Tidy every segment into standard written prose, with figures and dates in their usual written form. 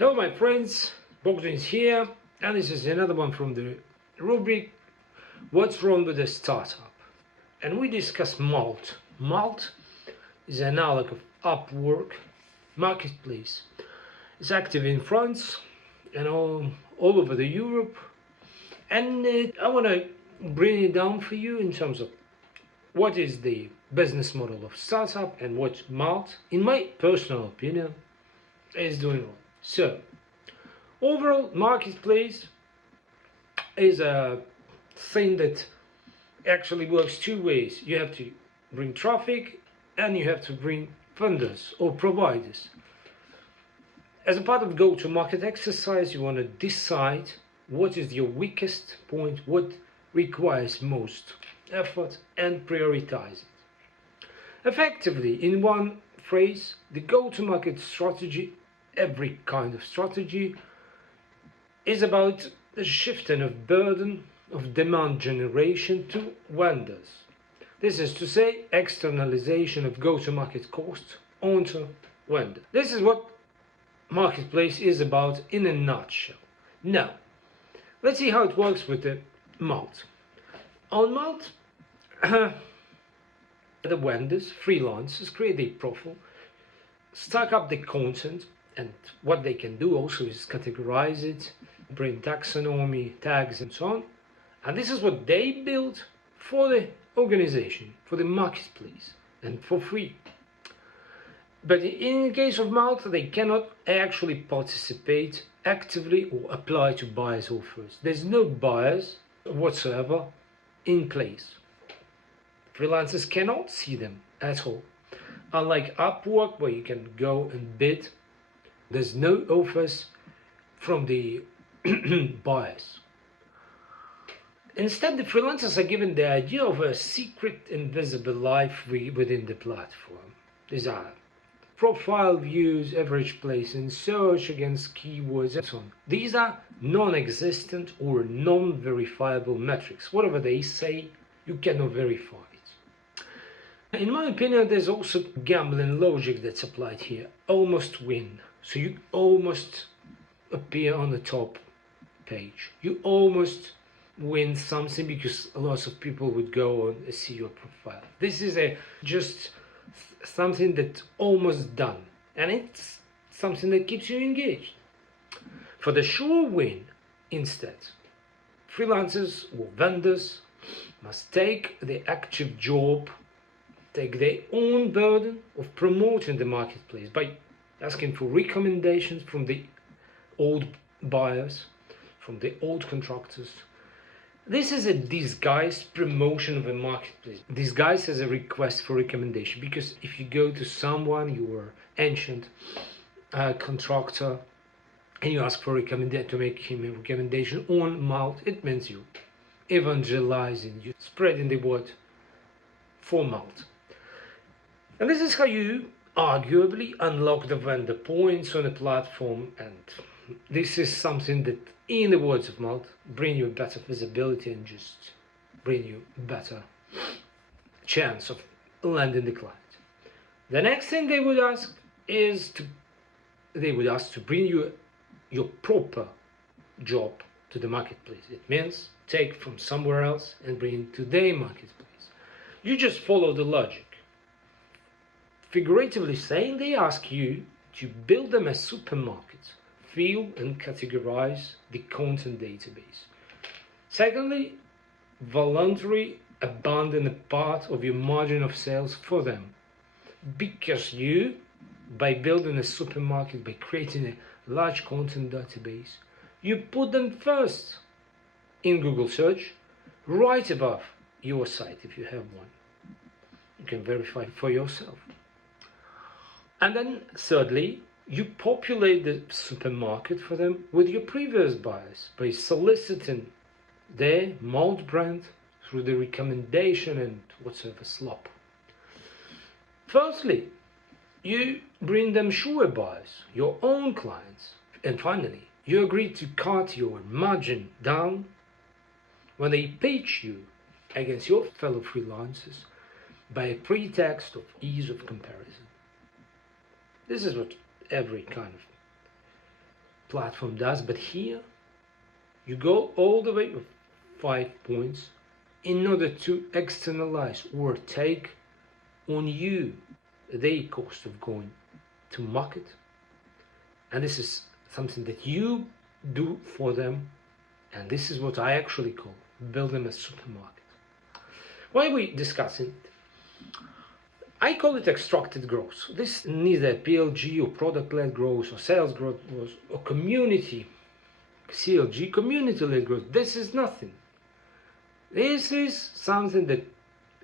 Hello my friends, Bohdan is here, and this is another one from the rubric What's Wrong with a Startup? And we discuss Malt. Malt is an analog of Upwork marketplace. It's active in France and all over the Europe, and I want to bring it down for you in terms of what is the business model of startup and what Malt, in my personal opinion, is doing wrong. So, overall, marketplace is a thing that actually works two ways. You have to bring traffic and you have to bring funders or providers. As a part of go-to-market exercise, you want to decide what is your weakest point, what requires most effort, and prioritize it. Effectively, in one phrase, the go-to-market strategy, every kind of strategy, is about the shifting of burden of demand generation to vendors. This is to say, externalization of go-to-market costs onto vendor. This is what marketplace is about in a nutshell. Now, let's see how it works with the Malt. On Malt, the vendors, freelancers, create a profile, stack up the content, and what they can do also is categorize it, bring taxonomy, tags, and so on. And this is what they build for the organization, for the marketplace, and for free. But in the case of Malt, they cannot actually participate actively or apply to buyers' offers. There's no buyers whatsoever in place. Freelancers cannot see them at all. Unlike Upwork, where you can go and bid, there's no offers from the buyers. Instead, the freelancers are given the idea of a secret, invisible life within the platform. These are profile views, average place in search against keywords, and so on. These are non-existent or non-verifiable metrics. Whatever they say, you cannot verify it. In my opinion, there's also gambling logic that's applied here. Almost win. So you almost appear on the top page. You almost win something because a lot of people would go and see your profile. This is just something that's almost done, and it's something that keeps you engaged. For the sure win, instead, freelancers or vendors must take the active job, take their own burden of promoting the marketplace by asking for recommendations from the old buyers, from the old contractors. This is a disguised promotion of a marketplace, disguised as a request for recommendation, because if you go to someone, you are ancient contractor, and you ask for a recommendation to make him a recommendation on Malt, it means you evangelizing, you spreading the word for Malt. And this is how you arguably unlock the vendor points on a platform, and this is something that, in the words of Malt, bring you better visibility and just bring you better chance of landing the client. The next thing they would ask is to bring you your proper job to the marketplace. It means take from somewhere else and bring it to their marketplace. You just follow the logic. Figuratively saying, they ask you to build them a supermarket, fill and categorize the content database. Secondly, voluntarily abandon a part of your margin of sales for them, because you, by building a supermarket, by creating a large content database, you put them first in Google search, right above your site if you have one. You can verify for yourself. And then thirdly, you populate the supermarket for them with your previous buyers by soliciting their Malt brand through the recommendation and whatsoever slop. Firstly, you bring them sure buyers, your own clients. And finally, you agree to cut your margin down when they pitch you against your fellow freelancers by a pretext of ease of comparison. This is what every kind of platform does, but here you go all the way with 5 points in order to externalize or take on you the cost of going to market. And this is something that you do for them, and this is what I actually call build them a supermarket. Why are we discussing it? I call it extracted growth. This neither PLG or product-led growth or sales growth or community, CLG, community-led growth. This is nothing. This is something that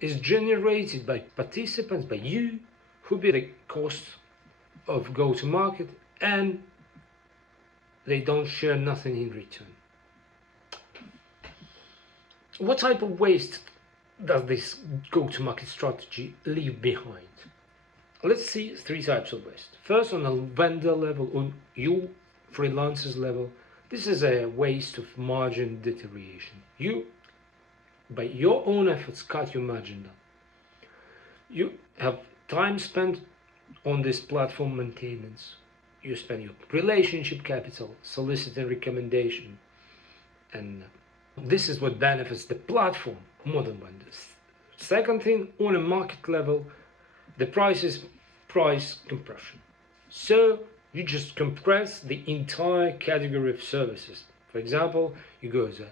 is generated by participants, by you, who bear the cost of go-to-market, and they don't share nothing in return. What type of waste does this go-to-market strategy leave behind? Let's see 3 types of waste. First, on a vendor level, on you freelancers level, this is a waste of margin deterioration. You, by your own efforts, cut your margin down. You have time spent on this platform maintenance. You spend your relationship capital, soliciting recommendation, and this is what benefits the platform more than vendors. Second thing, on a market level, the price compression. So you just compress the entire category of services. For example, you go as a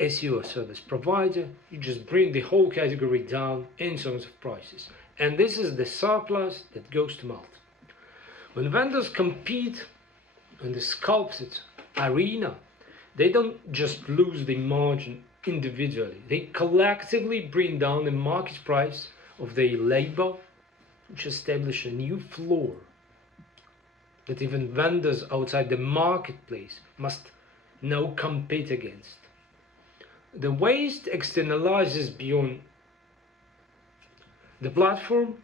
SEO service provider, you just bring the whole category down in terms of prices. And this is the surplus that goes to Malt. When vendors compete in the sculpted arena, they don't just lose the margin individually. They collectively bring down the market price of their labor, which establish a new floor that even vendors outside the marketplace must now compete against. The waste externalizes beyond the platform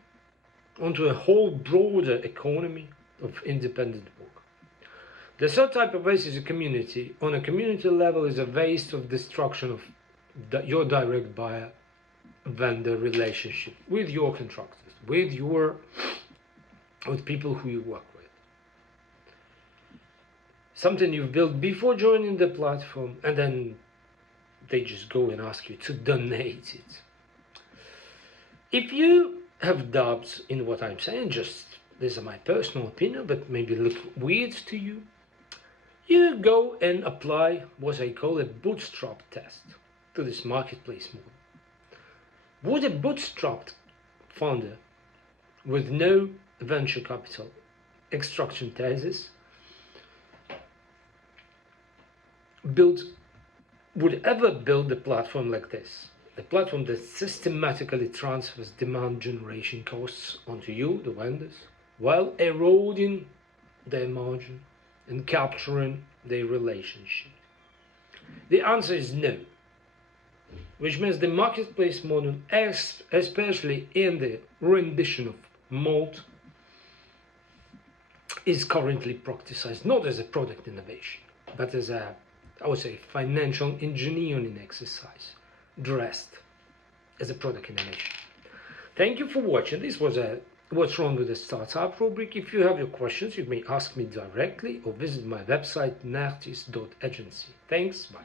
onto a whole broader economy of independent work. The third type of waste is a community. On a community level is a waste of destruction of your direct buyer vendor relationship with your contractors, with people who you work with. Something you've built before joining the platform, and then they just go and ask you to donate it. If you have doubts in what I'm saying, this is my personal opinion, but maybe look weird to you, you go and apply what I call a bootstrapped test to this marketplace model. Would a bootstrapped founder with no venture capital extraction thesis would ever build a platform like this? A platform that systematically transfers demand generation costs onto you, the vendors, while eroding their margin and capturing their relationship? The answer is no, which means the marketplace model, especially in the rendition of Malt, is currently practiced not as a product innovation, but as a, I would say, financial engineering exercise, dressed as a product innovation. Thank you for watching. This was a What's Wrong with the Startup rubric. If you have your questions, you may ask me directly or visit my website nertis.agency. Thanks, bye.